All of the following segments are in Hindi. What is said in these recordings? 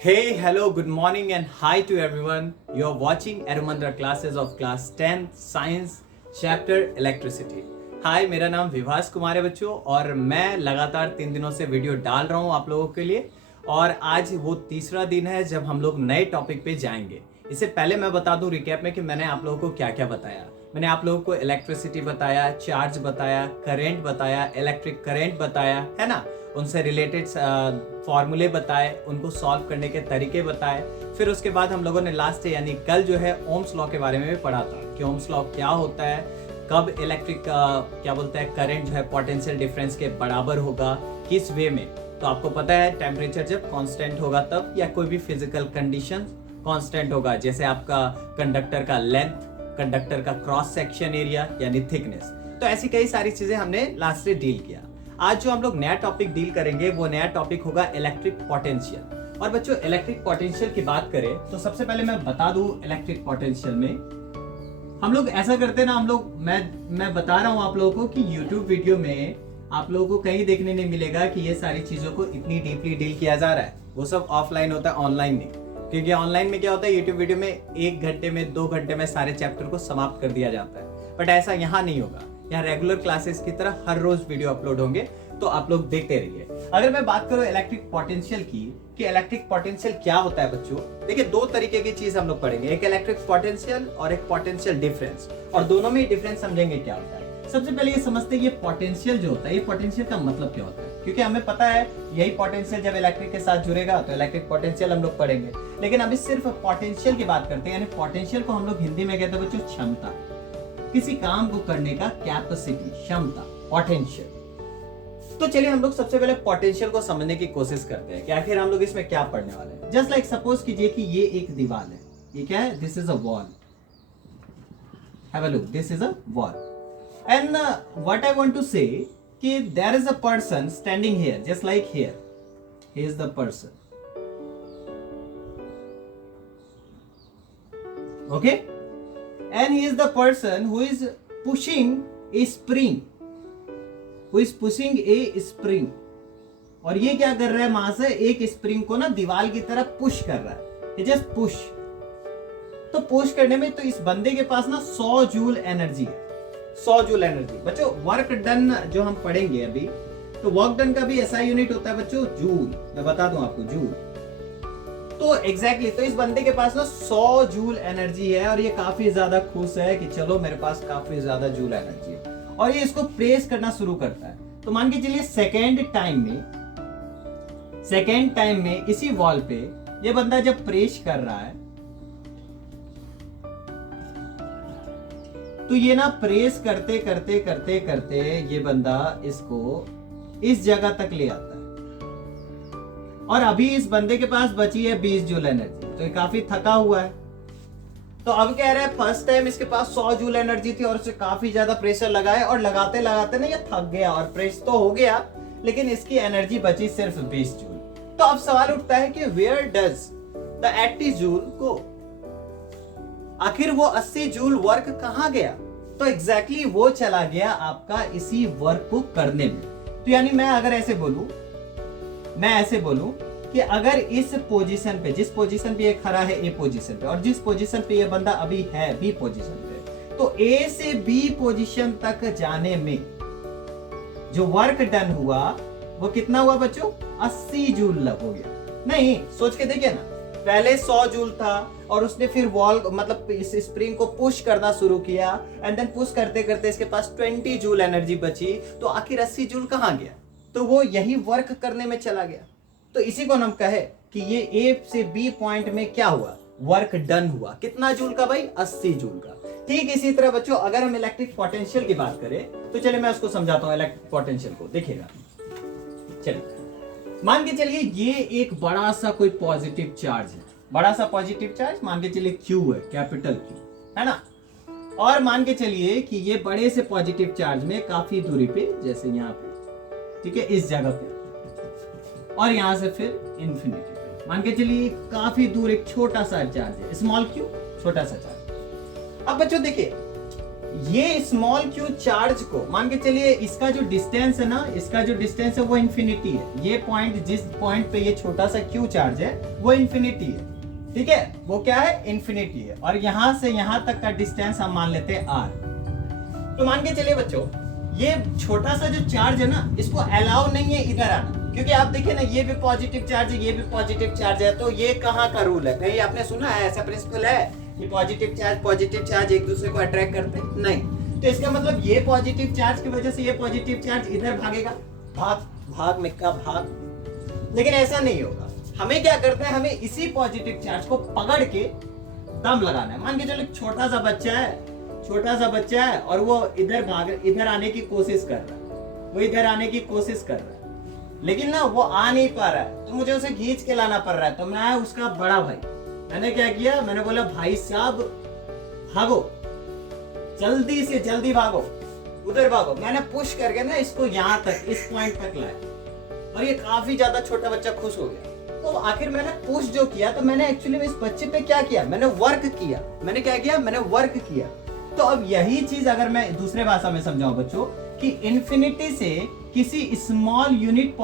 Hey, hello, good morning, and hi to everyone. You're watching Arumandra classes of class 10 Science Chapter Electricity. हाय, मेरा नाम विभास कुमार है बच्चों, और मैं लगातार 3 दिनों से वीडियो डाल रहा हूँ आप लोगों के लिए। और आज वो तीसरा दिन है जब हम लोग नए टॉपिक पे जाएंगे। इससे पहले मैं बता दूं रिकैप में कि मैंने आप लोगों को क्या क्या बताया। मैंने आप लोगों को इलेक्ट्रिसिटी बताया, चार्ज बताया, करंट बताया, इलेक्ट्रिक करंट बताया, है ना। उनसे रिलेटेड फॉर्मूले बताए, उनको सॉल्व करने के तरीके बताए। फिर उसके बाद हम लोगों ने लास्ट डे यानी कल जो है ओम्स लॉ के बारे में भी पढ़ा था कि ओम्स लॉ क्या होता है, कब इलेक्ट्रिक क्या बोलते हैं करंट जो है पोटेंशियल डिफरेंस के बराबर होगा, किस वे में। तो आपको पता है टेम्परेचर जब कांस्टेंट होगा तब, या कोई भी फिजिकल कंडीशन कांस्टेंट होगा, जैसे आपका कंडक्टर का लेंथ, कंडक्टर का क्रॉस सेक्शन एरिया यानी थिकनेस। तो ऐसी कई सारी चीजें हमने लास्ट डे डील किया। आज जो हम लोग नया टॉपिक डील करेंगे वो नया टॉपिक होगा इलेक्ट्रिक पोटेंशियल। और बच्चों इलेक्ट्रिक पोटेंशियल की बात करें तो सबसे पहले मैं बता दूं इलेक्ट्रिक पोटेंशियल में हम लोग ऐसा करते हैं ना, हम लोग मैं बता रहा हूं आप लोगों को कि YouTube वीडियो में आप लोगों को कहीं देखने नहीं मिलेगा कि ये सारी चीजों को इतनी डीपली डील किया जा रहा है। वो सब ऑफलाइन होता है, ऑनलाइन नहीं। क्योंकि ऑनलाइन में क्या होता है, यूट्यूब वीडियो में 1 घंटे में 2 घंटे में सारे चैप्टर को समाप्त कर दिया जाता है। बट ऐसा यहाँ नहीं होगा। यहाँ रेगुलर क्लासेस की तरह हर रोज वीडियो अपलोड होंगे, तो आप लोग देखते रहिए। अगर मैं बात करूं इलेक्ट्रिक पोटेंशियल की कि इलेक्ट्रिक पोटेंशियल क्या होता है बच्चों, देखिए 2 तरीके की चीज हम लोग पढ़ेंगे, एक इलेक्ट्रिक पोटेंशियल और एक पोटेंशियल डिफरेंस। और दोनों में डिफरेंस समझेंगे क्या होता है। सबसे पहले ये समझते हैं ये पोटेंशियल जो होता है, ये पोटेंशियल का मतलब क्या होता है। क्योंकि हमें पता है यही पोटेंशियल जब इलेक्ट्रिक के साथ जुड़ेगा तो इलेक्ट्रिक पोटेंशियल हम लोग पढ़ेंगे। लेकिन अभी सिर्फ पोटेंशियल की बात करते हैं, यानी पोटेंशियल को हम लोग हिंदी में कहते हैं बच्चों क्षमता, किसी काम को करने का कैपेसिटी, क्षमता, पोटेंशियल। तो चलिए हम लोग सबसे पहले पोटेंशियल को समझने की कोशिश करते हैं कि आखिर हम लोग इसमें क्या पढ़ने वाले हैं। जस्ट लाइक सपोज कीजिए कि ये एक दीवार है, ये क्या है, this is a wall. Have a look, this is a wall and what I want to say कि there is a person standing here, just like here, he is the person, okay, and he is the person who is pushing a spring, who is pushing a spring। और ये क्या कर रहा है, वहां से एक स्प्रिंग को ना दीवार की तरफ पुश कर रहा है, जस्ट पुश। तो पुश करने में तो इस बंदे के पास ना 100 जूल एनर्जी है, 100 जूल एनर्जी। बच्चों वर्क डन जो हम पढ़ेंगे अभी, तो वर्क डन का भी ऐसा यूनिट होता है बच्चों, जूल। मैं बता दूं आपको, जूल। तो एग्जैक्टली तो इस बंदे के पास ना 100 जूल एनर्जी है, और ये काफी ज्यादा खुश है कि चलो मेरे पास काफी ज्यादा जूल एनर्जी है, और ये इसको प्रेस करना शुरू करता है। तो मान के चलिए सेकेंड टाइम में इसी वॉल पे ये बंदा जब प्रेस कर रहा है, तो ये ना प्रेस करते करते करते करते ये बंदा इसको इस जगह तक ले आता है। और अभी इस बंदे के पास बची है 20 जूल एनर्जी, तो ये काफी थका हुआ है। तो अब कह रहा है फर्स्ट टाइम इसके पास 100 जूल एनर्जी थी और उसे काफी ज्यादा प्रेशर लगाया, और लगाते लगाते ना ये थक गया और प्रेस तो हो गया, लेकिन इसकी एनर्जी बची सिर्फ 20 जूल। तो अब सवाल उठता है कि वेयर डज द 80 जूल गो, आखिर वो 80 जूल वर्क कहां गया। तो एग्जैक्टली वो चला गया आपका इसी वर्क को करने में। तो यानी मैं अगर ऐसे बोलूं कि अगर इस पोजीशन पे, जिस पोजीशन पे ये खड़ा है ए पोजीशन पे, और जिस पोजीशन पे ये बंदा अभी है बी पोजीशन पे, तो ए से बी पोजीशन तक जाने में जो वर्क डन हुआ वो कितना हुआ बच्चों, 80 जूल हो गया। नहीं, सोच के देखिए ना, पहले 100 जूल था और उसने फिर वॉल मतलब इस स्प्रिंग को पुश करना शुरू किया, एंड देन पुश करते करते इसके पास 20 जूल एनर्जी बची, तो आखिर 80 जूल कहां गया। तो वो यही वर्क करने में चला गया। तो इसी को हम कहे कि ये ए से बी पॉइंट में क्या हुआ, वर्क डन हुआ। कितना जूल का भाई, 80 जूल का। ठीक इसी तरह बच्चों अगर हम इलेक्ट्रिक पोटेंशियल की बात करें तो चलिए मैं उसको समझाता हूं। इलेक्ट्रिक पोटेंशियल को देखिएगा, चलिए मान के चलिए ये एक बड़ा सा कोई पॉजिटिव चार्ज है, बड़ा सा पॉजिटिव चार्ज मान के चलिए Q है, कैपिटल Q है ना। और मान के चलिए कि ये बड़े से पॉजिटिव चार्ज में काफी दूरी पे, जैसे यहाँ पे, ठीक है, इस जगह पे, और यहां से फिर इंफिनिटी पे मान के चलिए काफी दूर एक छोटा सा चार्ज है, स्मॉल क्यू, छोटा सा चार्ज। अब बच्चों देखिए ये स्मॉल क्यू चार्ज को मान के चलिए, इसका जो डिस्टेंस है ना, इसका जो डिस्टेंस है वो इन्फिनिटी है। ये पॉइंट, जिस पॉइंट पे ये छोटा सा क्यू चार्ज है वो इन्फिनिटी है, ठीक है, वो क्या है, इन्फिनिटी है। और यहां से यहां तक का डिस्टेंस हम मान लेते हैं आर। तो मान के चलिए बच्चों, ये छोटा सा जो चार्ज है ना, इसको अलाउ नहीं है इधर आना, क्योंकि आप देखिए ना, ये भी पॉजिटिव चार्ज है, ये भी पॉजिटिव चार्ज है। तो ये कहाँ का रूल है? कहीं आपने सुना है ऐसा प्रिंसिपल है कि पॉजिटिव चार्ज एक दूसरे को अट्रैक्ट करते हैं? नहीं। तो इसका मतलब ये पॉजिटिव चार्ज की वजह से ये पॉजिटिव चार्ज इधर भागेगा, भाग भाग मिक्का भाग। लेकिन ऐसा नहीं होगा। हमें क्या करना है, हमें इसी पॉजिटिव चार्ज को पकड़ के दम लगाना है। मान के चलो छोटा सा बच्चा है और वो इधर आने की कोशिश कर रहा है, लेकिन ना वो आ नहीं पा रहा है, तो मुझे उसे खींच के लाना पड़ रहा है। तो मैं उसका बड़ा भाई, मैंने क्या किया, मैंने बोला भाई साहब भागो, जल्दी से जल्दी भागो, उधर भागो। मैंने पुश करके ना इसको यहाँ तक, इस पॉइंट तक लाया, और ये काफी ज्यादा छोटा बच्चा खुश हो गया। तो आखिर मैंने पुश जो किया, तो मैंने एक्चुअली में इस बच्चे पे क्या किया, मैंने वर्क किया। मैंने वर्क किया। तो अब यही चीज अगर मैं दूसरे भाषा में समझाऊं बच्चों, कि इन्फिनिटी से किसी स्मॉल यूनिट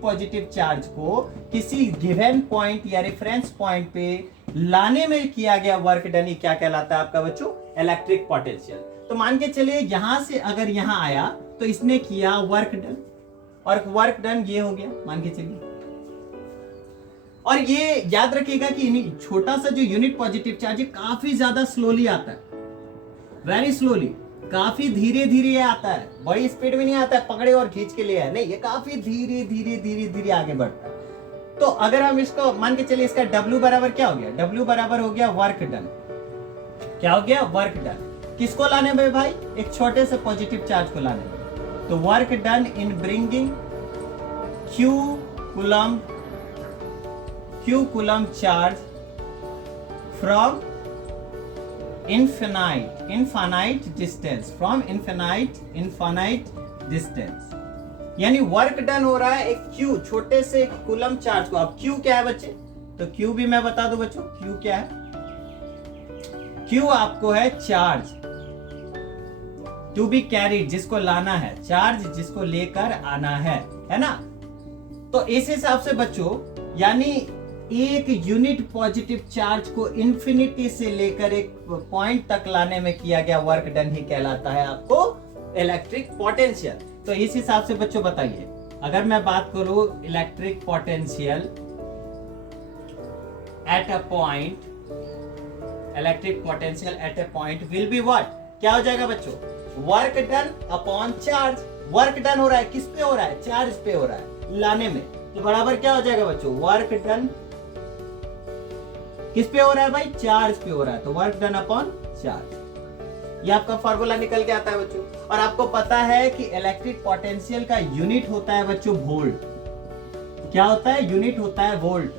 पॉजिटिव चार्ज को किसी गिवन पॉइंट या रेफरेंस पॉइंट पे लाने में किया गया वर्क डन, ये क्या कहलाता है आपका बच्चों, इलेक्ट्रिक पोटेंशियल। तो मान के चलिए यहां से अगर यहां आया तो इसने किया वर्क डन, और वर्क डन ये हो गया, मान के चलिए। और ये याद रखिएगा कि छोटा सा जो यूनिट पॉजिटिव चार्ज है काफी ज्यादा स्लोली आता है, वेरी स्लोली, काफी धीरे धीरे आता है, बड़ी स्पीड में नहीं आता है पकड़े और खींच के ले आए, नहीं, ये काफी धीरे धीरे आगे बढ़ता है। तो अगर हम इसको मान के चलिए, इसका W बराबर क्या हो गया, W बराबर हो गया वर्क डन। क्या हो गया, वर्क डन। किसको लाने में भाई, एक छोटे से पॉजिटिव चार्ज को लाने में। तो work done in bringing Q coulomb charge from infinite distance, यानी वर्क डन हो रहा है एक Q, छोटे से कूलम चार्ज को। अब Q क्या है बच्चे, तो Q भी मैं बता दूं बच्चों, Q क्या है, Q आपको है चार्ज टू बी कैरीड, जिसको लाना है, चार्ज जिसको लेकर आना है ना। तो इस हिसाब से बच्चों, यानी एक यूनिट पॉजिटिव चार्ज को इन्फिनिटी से लेकर एक पॉइंट तक लाने में किया गया वर्क डन ही कहलाता है आपको इलेक्ट्रिक पोटेंशियल। तो इस हिसाब से बच्चों बताइए, अगर मैं बात करूं electric potential at a point will be what, क्या हो जाएगा बच्चों, work done upon charge. Work done हो रहा है, किस पे हो रहा है, चार्ज पे हो रहा है, लाने में। तो बराबर क्या हो जाएगा बच्चों, वर्क डन किस पे हो रहा है भाई, चार्ज पे हो रहा है, तो वर्क डन अपॉन चार्ज। ये आपका फॉर्मूला निकल के आता है बच्चों। और आपको पता है कि इलेक्ट्रिक पोटेंशियल का यूनिट होता है बच्चों वोल्ट। क्या होता है, यूनिट होता है वोल्ट।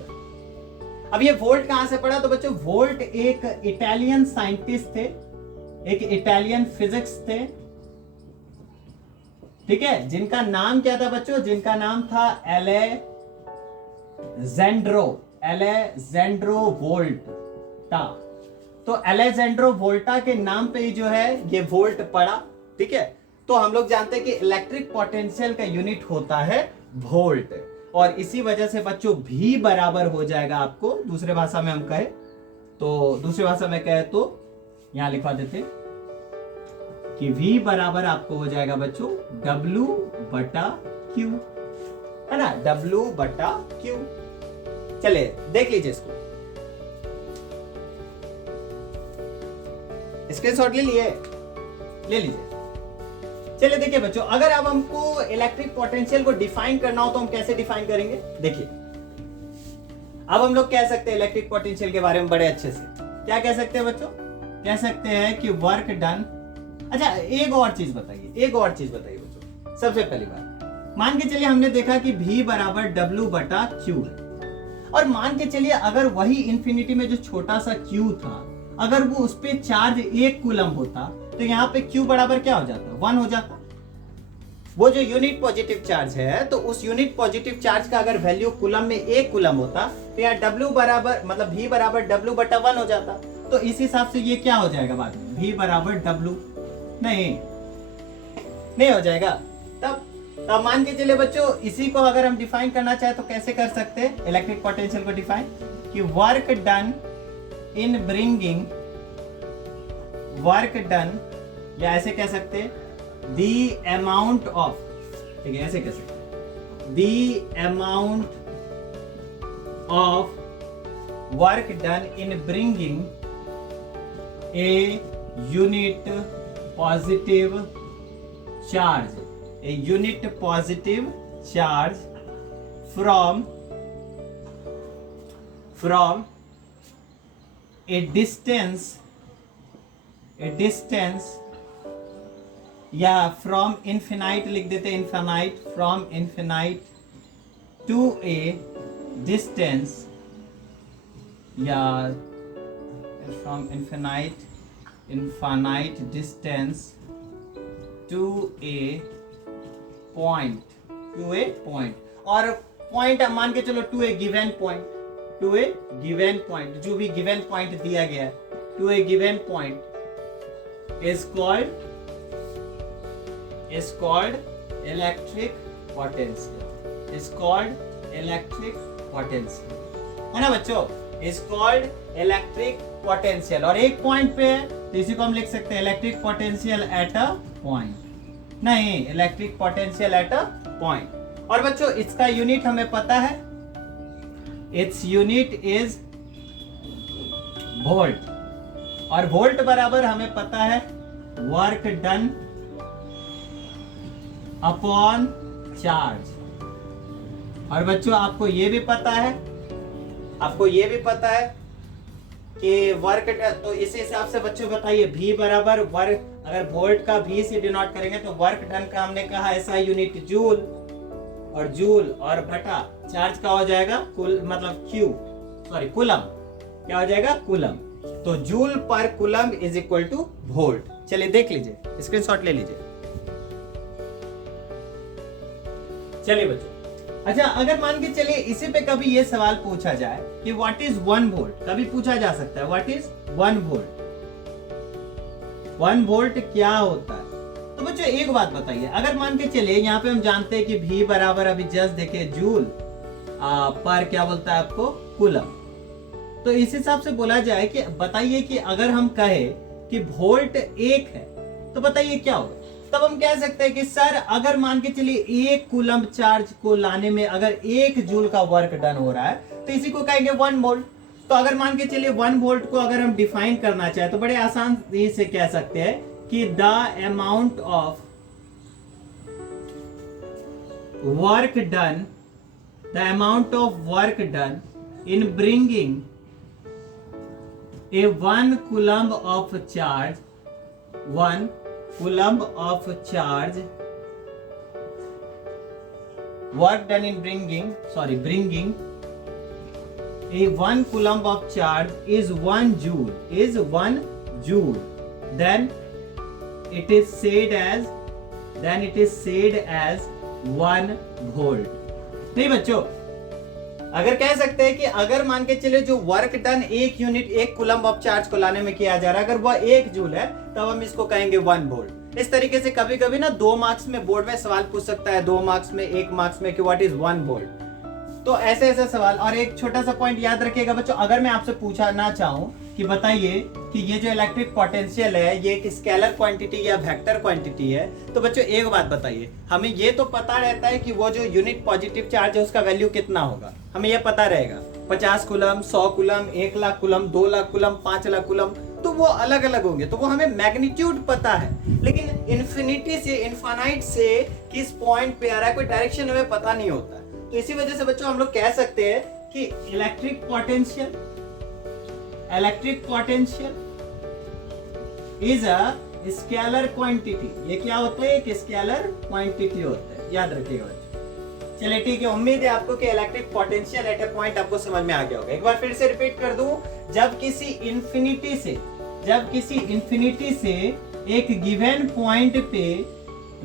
अब ये वोल्ट कहां से पड़ा, तो बच्चों वोल्ट एक इटालियन साइंटिस्ट थे, एक इटालियन फिजिक्स थे, ठीक है, जिनका नाम क्या था बच्चों, जिनका नाम था एलेजेंड्रो वोल्टा। तो एलेजेंड्रो वोल्टा के नाम पे ही जो है ये वोल्ट पड़ा, ठीक है। तो हम लोग जानते हैं कि इलेक्ट्रिक पोटेंशियल का यूनिट होता है वोल्ट, और इसी वजह से बच्चों V बराबर हो जाएगा आपको, दूसरे भाषा में हम कहे तो यहां लिखवा देते कि V बराबर आपको हो जाएगा बच्चों W बटा Q, है ना, W बटा Q। चलिए देख लीजिए इसको, स्क्रीनशॉट ले लीजिए। चलिए देखिए बच्चों, अगर अब हमको इलेक्ट्रिक पोटेंशियल को डिफाइन करना हो तो हम कैसे डिफाइन करेंगे, देखिए। अब हम लोग कह सकते हैं इलेक्ट्रिक पोटेंशियल के बारे में बड़े अच्छे से, क्या कह सकते हैं बच्चों, कह सकते हैं कि वर्क डन। अच्छा एक और चीज बताइए बच्चों। सबसे पहली बात, मान के चलिए हमने देखा कि V बराबर W बटा Q है, और मान के चलिए अगर वही इंफिनिटी में जो छोटा सा Q था, अगर वो उस पे चार्ज 1 कूलम होता, तो यहाँ पे Q बराबर क्या हो जाता, 1 हो जाता। वो जो यूनिट पॉजिटिव चार्ज है, तो उस यूनिट पॉजिटिव चार्ज का अगर वैल्यू कूलम में 1 कूलम होता, तो यहाँ W बराबर मतलब V बराबर W बटा 1 हो जाता। तो इस हिसाब से ये क्या हो जाएगा बाद में, V बराबर W, नहीं हो जाएगा। तब मान के चलिए बच्चों, इसी को अगर हम डिफाइन करना चाहे तो कैसे कर सकते हैं इलेक्ट्रिक पोटेंशियल को डिफाइन, कि work done in bringing, work done, या ऐसे कह सकते हैं द अमाउंट ऑफ, ठीक है ऐसे कह सकते हैं, the amount of work done in bringing a unit positive charge, a unit positive charge from a distance, या from infinite लिख देते, infinite, from infinite to a distance, या from infinite distance to a point, और पॉइंट मान के चलो टू ए गिवन पॉइंट, जो भी गिवन पॉइंट दिया गया है, to a given point is called electric potential, है ना बच्चों, इज कॉल्ड इलेक्ट्रिक पोटेंशियल। और एक पॉइंट पे है तो इसी को हम लिख सकते हैं electric potential at a point, नहीं electric potential at a point. और बच्चों इसका यूनिट हमें पता है, इट्स यूनिट इज वोल्ट, और वोल्ट बराबर हमें पता है वर्क डन अपॉन चार्ज। और बच्चों आपको ये भी पता है कि वर्क, तो इस हिसाब से बच्चों बताइए V बराबर वर्क, अगर वोल्ट का V से डिनोट करेंगे तो वर्क डन का हमने कहा ऐसा यूनिट जूल, और बटा चार्ज का हो जाएगा कूलम, क्या हो जाएगा कूलम, तो जूल पर coulomb is equal two volt. चलिए देख लीजिए, स्क्रीनशॉट ले लीजिए। चलिए बच्चों, अच्छा अगर मान के चलिए इसी पे कभी ये सवाल पूछा जाए कि व्हाट इज 1 वोल्ट, कभी पूछा जा सकता है व्हाट इज 1 वोल्ट, 1 वोल्ट क्या होता है। तो बच्चों एक बात बताइए, अगर मान के चलिए यहाँ पे हम जानते हैं कि V बराबर अभी जस्ट देखे जूल पर क्या बोलता है आपको कूलम, तो इस हिसाब से बोला जाए कि बताइए कि अगर हम कहे कि वोल्ट 1 है तो बताइए क्या होगा। तब हम कह सकते हैं कि सर अगर मान के चलिए 1 कूलम चार्ज को लाने में अगर 1 जूल का वर्क डन हो रहा है तो इसी को कहेंगे 1 वोल्ट। तो अगर मान के चलिए 1 वोल्ट को अगर हम डिफाइन करना चाहे तो बड़े आसान से कह सकते हैं कि the amount of work done in bringing A 1 coulomb of charge, 1 coulomb of charge, work done in bringing a 1 coulomb of charge is 1 joule, then it is said as 1 volt। नहीं बच्चों, अगर कह सकते हैं कि अगर मान के चले जो work done 1 unit 1 coulomb of charge को लाने में किया जा रहा है अगर वह 1 जूल है तब हम इसको कहेंगे 1 वोल्ट। इस तरीके से कभी कभी ना 2 मार्क्स में बोर्ड में सवाल पूछ सकता है, 2 मार्क्स में 1 मार्क्स में कि व्हाट इज 1 वोल्ट। तो ऐसे सवाल। और एक छोटा सा पॉइंट याद रखिएगा बच्चों, अगर मैं आपसे पूछना चाहूं कि बताइए कि ये जो इलेक्ट्रिक पोटेंशियल है ये एक स्केलर क्वांटिटी या वेक्टर क्वांटिटी है, तो बच्चों एक बात बताइए, हमें ये तो पता रहता है कि वो जो यूनिट पॉजिटिव चार्ज है उसका वैल्यू कितना होगा, हमें ये पता रहेगा 50 coulomb, 100 coulomb, 1 lakh coulomb, 2 lakh coulomb, 5 lakh coulomb, तो वो अलग अलग होंगे, तो वो हमें मैग्नीट्यूड पता है। लेकिन इन्फिनिटी से इनफाइनाइट से किस पॉइंट पे आ रहा है कोई डायरेक्शन हमें पता नहीं होता। तो इसी वजह से बच्चों हम लोग कह सकते हैं कि electric potential is a scalar quantity. ये क्या होता है, एक स्केलर क्वांटिटी होता है, याद रखिएगा बच्चों। चलिए ठीक है, उम्मीद है आपको कि electric potential at a point आपको समझ में आ गया होगा। एक बार फिर से रिपीट कर दूं, जब किसी इंफिनिटी से एक गिवन पॉइंट पे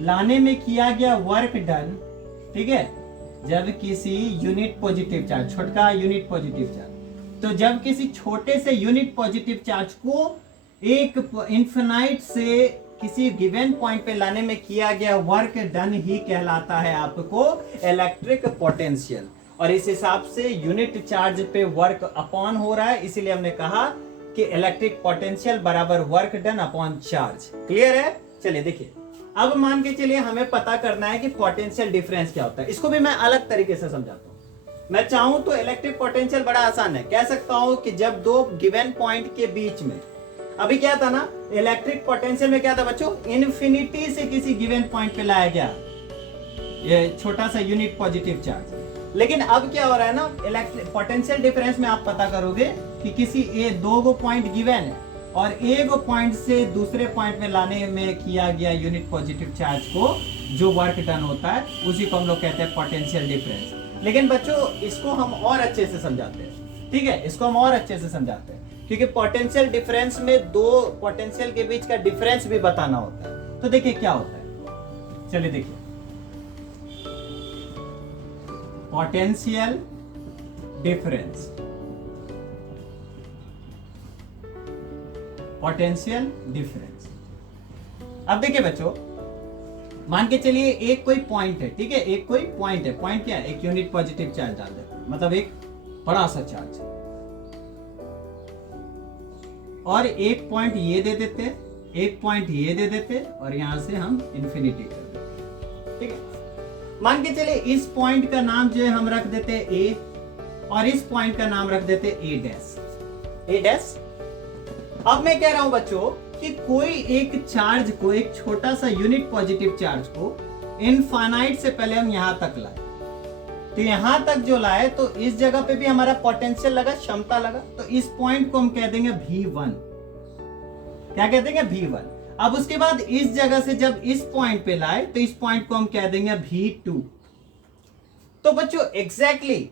लाने में किया गया वर्क डन, ठीक है, जब किसी यूनिट पॉजिटिव चार्ज, छोटका यूनिट पॉजिटिव चार्ज, तो जब किसी छोटे से यूनिट पॉजिटिव चार्ज को एक इन्फिनाइट से किसी गिवन पॉइंट पे लाने में किया गया वर्क डन ही कहलाता है आपको इलेक्ट्रिक पोटेंशियल। और इस हिसाब से यूनिट चार्ज पे वर्क अपॉन हो रहा है, इसीलिए हमने कहा कि इलेक्ट्रिक पोटेंशियल बराबर work done upon charge. Clear है? चलिए देखिए, अब मान के चलिए हमें पता करना है कि पोटेंशियल डिफरेंस क्या होता है। इसको भी मैं अलग तरीके से समझाता हूं। मैं चाहूं तो इलेक्ट्रिक पोटेंशियल बड़ा आसान है, कह सकता हूं कि जब दो गिवन पॉइंट के बीच में, अभी क्या था ना, इलेक्ट्रिक पोटेंशियल में क्या था बच्चों, इन्फिनिटी से किसी गिवन पॉइंट पे लाया गया ये छोटा सा यूनिट पॉजिटिव चार्ज। लेकिन अब क्या हो रहा है ना, इलेक्ट्रिक पोटेंशियल डिफरेंस में आप पता करोगे कि किसी दो गो पॉइंट गिवन है और एक पॉइंट से दूसरे पॉइंट में लाने में किया गया यूनिट पॉजिटिव चार्ज को जो वर्क डन होता है उसी को हम लोग कहते हैं पोटेंशियल डिफरेंस। लेकिन बच्चों इसको हम और अच्छे से समझाते हैं, ठीक है, इसको हम और अच्छे से समझाते हैं, क्योंकि पोटेंशियल डिफरेंस में दो पोटेंशियल के बीच का डिफरेंस भी बताना होता है। तो देखिए क्या होता है, चलिए देखिए, पोटेंशियल डिफरेंस, पोटेंशियल डिफरेंस। अब देखिए बच्चों, मान के चलिए एक कोई पॉइंट है, ठीक है, एक कोई पॉइंट है, पॉइंट क्या है, एक यूनिट पॉजिटिव चार्ज डाल देते हैं, मतलब एक बड़ा सा चार्ज, और एक पॉइंट ये दे देते हैं, एक पॉइंट ये दे देते और यहां से हम इंफिनिटी कर देते, ठीक है। मान के चलिए इस पॉइंट का नाम जो है हम रख देते हैं ए, और इस पॉइंट का नाम रख देते हैं ए डैश, ए डैश। अब मैं कह रहा हूं बच्चों कि कोई एक चार्ज को, एक छोटा सा यूनिट पॉजिटिव चार्ज को इनफाइनाइट से पहले हम यहां तक लाए, तो यहां तक जो लाए तो इस जगह पे भी हमारा पोटेंशियल लगा, क्षमता लगा, तो इस पॉइंट को हम कह देंगे V1। क्या कह देंगे? V1। अब उसके बाद इस जगह से जब इस पॉइंट पे लाए तो इस पॉइंट को हम कह देंगे V2। तो बच्चों एग्जैक्टली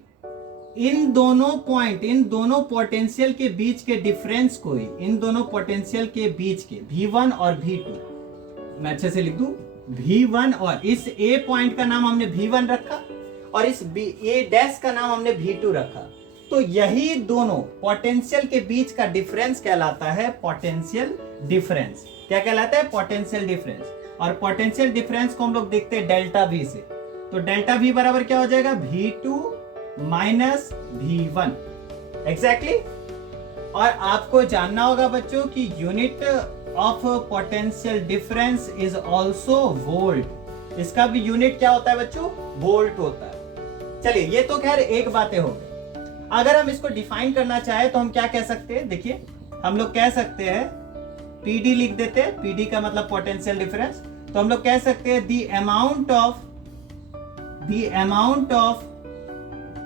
इन दोनों पॉइंट, इन दोनों पोटेंशियल के बीच के डिफरेंस को ही, इन दोनों पोटेंशियल के बीच के V1 और V2, मैं अच्छे से लिख दूं, V1, और इस A पॉइंट का नाम हमने V1 रखा और इस A डैश का नाम हमने V2 रखा। तो यही दोनों पोटेंशियल के बीच का डिफरेंस कहलाता है पोटेंशियल डिफरेंस। क्या कहलाता है? Potential difference. और पोटेंशियल डिफरेंस को हम लोग देखते हैं डेल्टा V से, तो डेल्टा V बराबर क्या हो जाएगा? V2 minus V1। एग्जैक्टली। और आपको जानना होगा बच्चों कि unit of potential difference is also volt. इसका भी यूनिट क्या होता है बच्चों? वोल्ट होता है। चलिए ये तो खैर एक बातें हो गई। अगर हम इसको डिफाइन करना चाहे तो हम क्या कह सकते हैं? देखिए हम लोग कह सकते हैं PD लिख देते हैं, PD का मतलब पोटेंशियल डिफरेंस। तो हम लोग कह सकते हैं the amount of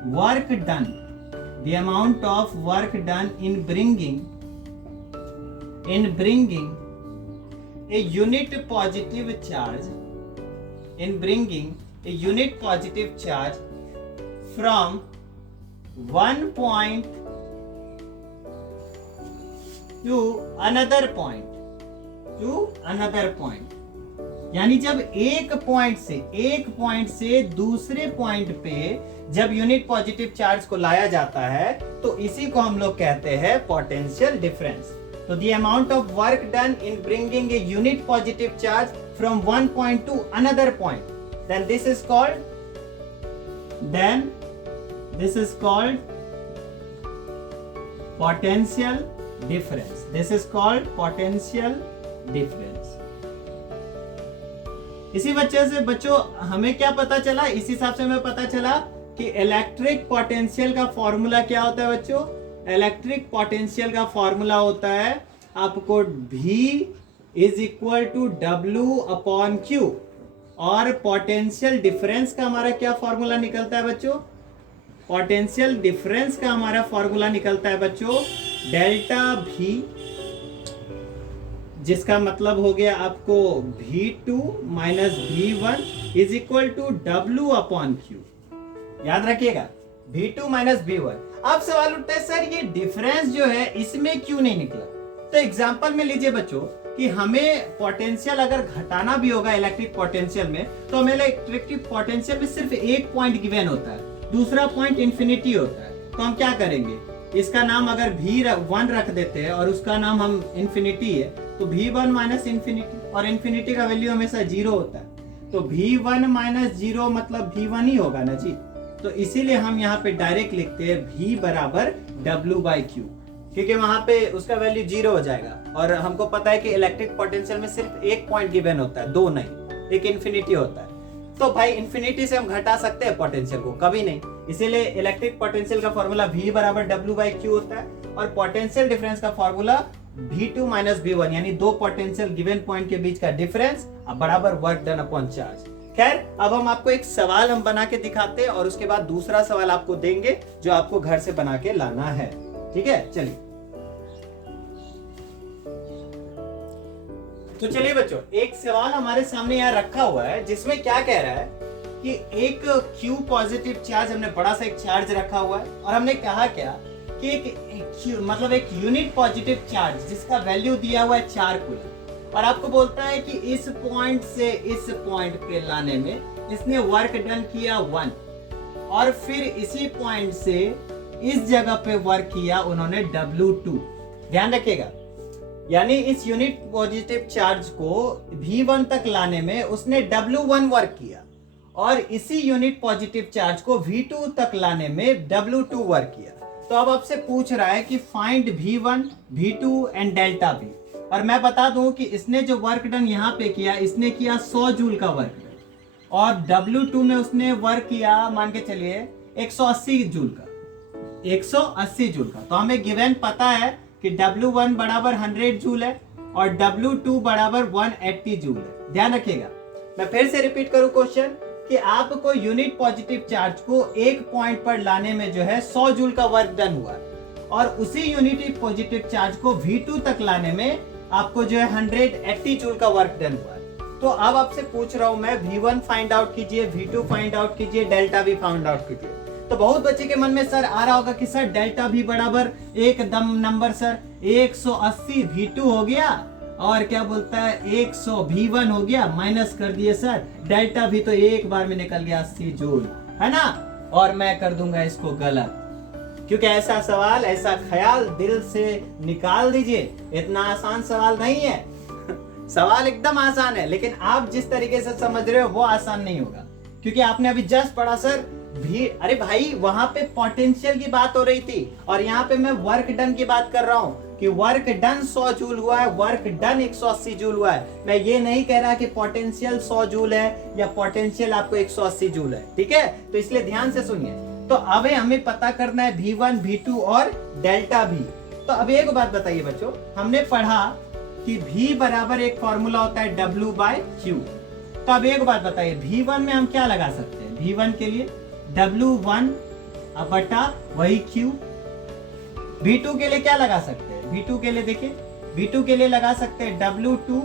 work done, the amount of work done in bringing a unit positive charge, from one point to another point, यानी जब एक पॉइंट से दूसरे पॉइंट पे जब यूनिट पॉजिटिव चार्ज को लाया जाता है तो इसी को हम लोग कहते हैं पोटेंशियल डिफरेंस। तो the amount of work done in bringing a unit positive charge from one point to another point, then this is called potential difference. This is called potential difference. इसी वजह से बच्चों हमें क्या पता चला, इस हिसाब से हमें पता चला कि इलेक्ट्रिक पोटेंशियल का फॉर्मूला क्या होता है बच्चों? इलेक्ट्रिक पोटेंशियल का फॉर्मूला होता है आपको V is equal to W upon Q, और पोटेंशियल डिफरेंस का हमारा क्या फॉर्मूला निकलता है बच्चों? पोटेंशियल डिफरेंस का हमारा फॉर्मूला निकलता है बच्चों डेल्टा V, जिसका मतलब हो गया आपको V2 minus V1 is equal to W upon Q। याद रखिएगा V2 माइनस V1। अब सवाल उठता है सर ये डिफरेंस जो है इसमें क्यों नहीं निकला? तो एग्जांपल में लीजिए बच्चों कि हमें पोटेंशियल अगर घटाना भी होगा इलेक्ट्रिक पोटेंशियल में, तो हमें इलेक्ट्रिक पोटेंशियल में सिर्फ एक पॉइंट गिवन होता है, दूसरा पॉइंट इंफिनिटी होता है। तो हम क्या करेंगे? इसका नाम अगर V1 रख देते हैं और उसका नाम हम इन्फिनिटी है, तो V1 माइनस इन्फिनिटी, और इन्फिनिटी का वैल्यू हमेशा 0 होता है, तो V1 माइनस 0 मतलब V1 ही होगा ना जी। तो इसीलिए हम यहाँ पे डायरेक्ट लिखते हैं V बराबर W/Q, क्योंकि वहां पे उसका वैल्यू 0 हो जाएगा। और हमको पता है कि इलेक्ट्रिक पोटेंशियल में सिर्फ एक पॉइंट गिवन होता है, दो नहीं, एक इन्फिनिटी होता है। तो भाई इन्फिनिटी से हम घटा सकते हैं पोटेंशियल को? कभी नहीं। इसीलिए इलेक्ट्रिक पोटेंशियल का फॉर्मूला V बराबर W/Q होता है, और पोटेंशियल डिफरेंस का फॉर्मूला V2 माइनस V1, यानी दो पोटेंशियल गिवन पॉइंट के बीच का डिफरेंस बराबर वर्क डन अपॉन चार्ज। खैर, अब हम आपको एक सवाल हम बना के दिखाते हैं और उसके बाद दूसरा सवाल आपको देंगे जो आपको घर से बना के लाना है। ठीक है, चलिए। तो चलिए बच्चों, एक सवाल हमारे सामने यहाँ रखा हुआ है जिसमें क्या कह रहा है कि एक Q पॉजिटिव चार्ज, हमने बड़ा सा एक चार्ज रखा हुआ है और हमने कहा क्या कि एक यूनिट पॉजिटिव चार्ज जिसका वैल्यू दिया हुआ है 4 कूलम, और आपको बोलता है कि इस पॉइंट से इस पॉइंट पे लाने में इसने वर्क डन किया 1, और फिर इसी पॉइंट से इस जगह पे वर्क किया उन्होंने W2। ध्यान रखिएगा, यानी इस यूनिट पॉजिटिव चार्ज को V1 तक लाने में उसने W1 वर्क किया, और इसी यूनिट पॉजिटिव चार्ज को V2 तक लाने में W2 वर्क किया। तो अब आपसे पूछ रहा है कि find V1, V2 and delta V। और मैं बता दूं कि इसने जो वर्क डन यहाँ पे किया, इसने किया 100 जूल का वर्क डन, और W2 में उसने वर्क किया, मान के चलिए 180 जूल का, 180 जूल का। तो हमें गिवन पता है कि W1 बराबर 100 जूल है और W2 बराबर 180 जूल है। ध्यान रखिएगा, मैं फिर से रिपीट करूं क्वेश्चन कि आपको यूनिट पॉजिटिव चार्ज को एक पॉइंट पर लाने में जो है 100 जूल का वर्क डन हुआ, और उसी यूनिट पॉजिटिव चार्ज को V2 तक लाने में आपको जो है 180 जूल का वर्क डन हुआ। तो अब आपसे पूछ रहा हूं मैं, V1 फाइंड आउट कीजिए, V2 फाइंड आउट कीजिए, डेल्टा V फाइंड आउट कीजिए। तो बहुत बच्चे के मन में सर आ रहा होगा कि सर डेल्टा V बराबर एकदम नंबर सर 180 V2 हो गया, और क्या बोलता है 100 V1 हो गया, माइनस कर दिए सर, डेल्टा V तो एक बार में निकल गया 80 जूल, है ना। और मैं कर दूंगा इसको गलत, क्योंकि ऐसा सवाल, ऐसा ख्याल दिल से निकाल दीजिए। इतना आसान सवाल नहीं है सवाल एकदम आसान है, लेकिन आप जिस तरीके से समझ रहे हो वो आसान नहीं होगा, क्योंकि आपने अभी जस्ट पढ़ा सर अरे भाई वहां पे पोटेंशियल की बात हो रही थी, और यहाँ पे मैं वर्क डन की बात कर रहा हूँ कि वर्क डन 100 जूल हुआ है, वर्क डन 180 जूल हुआ है। मैं ये नहीं कह रहा कि पोटेंशियल 100 जूल है या पोटेंशियल आपको 180 जूल है। ठीक है, तो इसलिए ध्यान से सुनिए। तो अब हमें पता करना है V1, V2 और डेल्टा V। तो अब एक बात बताइए बच्चों, हमने पढ़ा कि V बराबर एक फॉर्मूला होता है W/Q। तो अब एक बात बताइए, V1 में हम क्या लगा सकते हैं? V1 के लिए W1 बटा वही Q। V2 के लिए क्या लगा सकते हैं? V2 के लिए देखिए, V2 के लिए लगा सकते हैं W2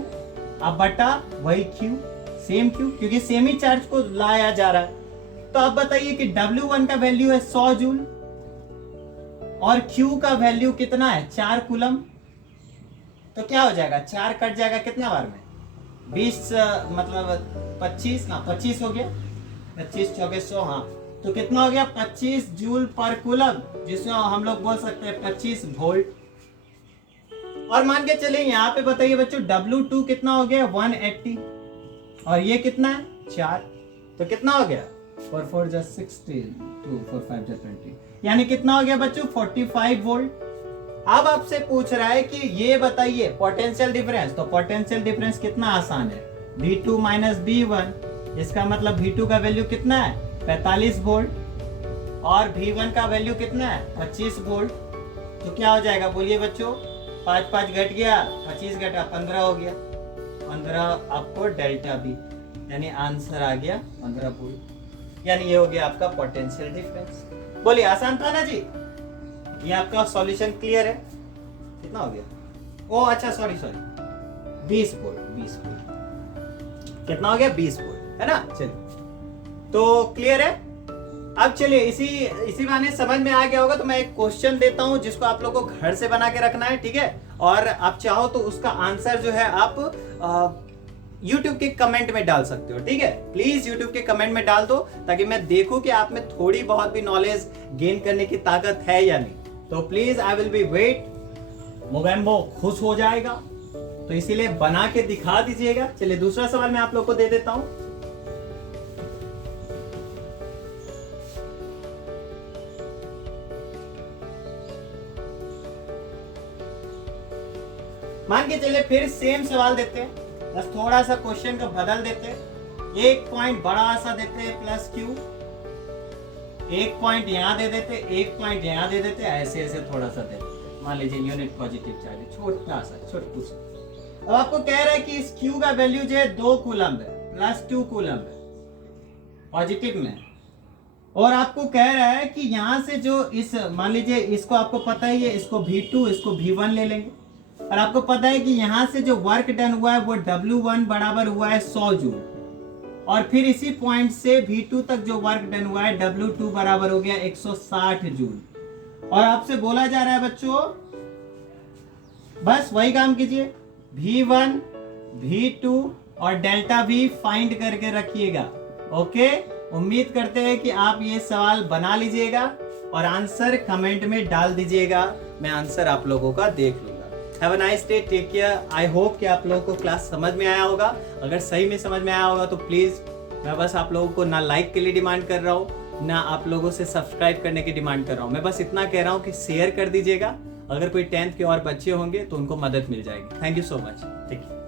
बटा वही Q, सेम Q, क्योंकि सेम ही चार्ज को लाया जा रहा है। तो अब बताइए कि W1 का वैल्यू है 100 जूल और Q का वैल्यू कितना है? 4 कूलम। तो क्या हो जाएगा, 4 कट जाएगा कितना बार में? 20 मतलब 25 ना, 25 हो गया, 25 चौके 100, हाँ, तो कितना हो गया? 25 जूल पर कूलम, जिसमें हम लोग बोल सकते हैं 25 वोल्ट। और मान के चलिए यहाँ पे बताइए बच्चों, W2 कितना हो गया? 180, और ये कितना है? 4, तो कितना हो गया? 4 4 जा 16, 2 4 5 जा 20, यानी कितना हो गया बच्चों? 45 वोल्ट। अब आपसे पूछ रहा है कि ये बताइए पोटेंशियल डिफरेंस। तो पोटेंशियल डिफरेंस कितना आसान है, V2 माइनस V1, इसका मतलब V2 का वैल्यू कितना है? 45 वोल्ट, और V1 का वैल्यू कितना है? 25 वोल्ट। तो क्या हो जाएगा बोलिए बच्चों? 5 5 घट गया, 25 घटा 15 हो गया, 15 आपको डेल्टा V, यानी आंसर आ गया 15 वोल्ट। यानी ये हो गया आपका पोटेंशियल डिफरेंस। बोलिए, आसान था ना जी? ये आपका सॉल्यूशन क्लियर है? कितना हो गया? ओ अच्छा, सॉरी 20 वोल्ट, 20 वोल्ट। कितना हो गया? 20 वोल्ट, है ना। चलिए, तो क्लियर है। अब चलिए, इसी बहाने समझ में आ गया होगा, तो मैं एक क्वेश्चन देता हूं जिसको आप लोगों को घर से बना के रखना है। ठीक है, और आप चाहो तो उसका आंसर जो है आप YouTube के कमेंट में डाल सकते हो। ठीक है, प्लीज YouTube के कमेंट में डाल दो, ताकि मैं देखूं कि आप में थोड़ी बहुत भी नॉलेज गेन करने की ताकत है या नहीं। तो please I will be wait. Mogambo खुश हो जाएगा, तो इसीलिए बना के दिखा दीजिएगा। चलिए दूसरा सवाल मैं आप लोग को दे देता हूं। मान के चलिए फिर सेम सवाल देते हैं, बस थोड़ा सा क्वेश्चन को बदल देते हैं। एक पॉइंट बड़ा सा देते हैं प्लस क्यू, एक पॉइंट यहां दे देते, एक पॉइंट यहां दे देते, ऐसे ऐसे थोड़ा सा देते। मान लीजिए यूनिट पॉजिटिव चार्ज, छोटा सा छोटा सा। अब आपको कह रहा है कि इस क्यू का वैल्यू जो है 2 कूलम है, +2 कूलम है पॉजिटिव में। और आपको कह रहा है कि यहां से जो इस, मान लीजिए इसको आपको पता ही है, इसको V2 इसको V1 ले लेंगे। और आपको पता है कि यहां से जो वर्क डन हुआ है वो W1 बराबर हुआ है 100 जूल। और फिर इसी पॉइंट से V2 तक जो वर्क डन हुआ है W2 बराबर हो गया 160 जूल। और आपसे बोला जा रहा है बच्चों बस वही काम कीजिए, V1 V2 और डेल्टा V फाइंड करके रखिएगा। ओके, उम्मीद करते हैं कि आप ये सवाल बना लीजिएगा और आंसर कमेंट में डाल दीजिएगा। मैं आंसर आप लोगों का देख लूंगा। Have a nice day, take care. I hope कि आप लोगों को क्लास समझ में आया होगा। अगर सही में समझ में आया होगा तो प्लीज, मैं बस आप लोगों को ना लाइक के लिए डिमांड कर रहा हूँ, ना आप लोगों से सब्सक्राइब करने की डिमांड कर रहा हूँ। मैं बस इतना कह रहा हूँ कि शेयर कर दीजिएगा। अगर कोई 10th के और बच्चे होंगे तो उनको मदद मिल जाएगी। Thank you so much. ठीक है।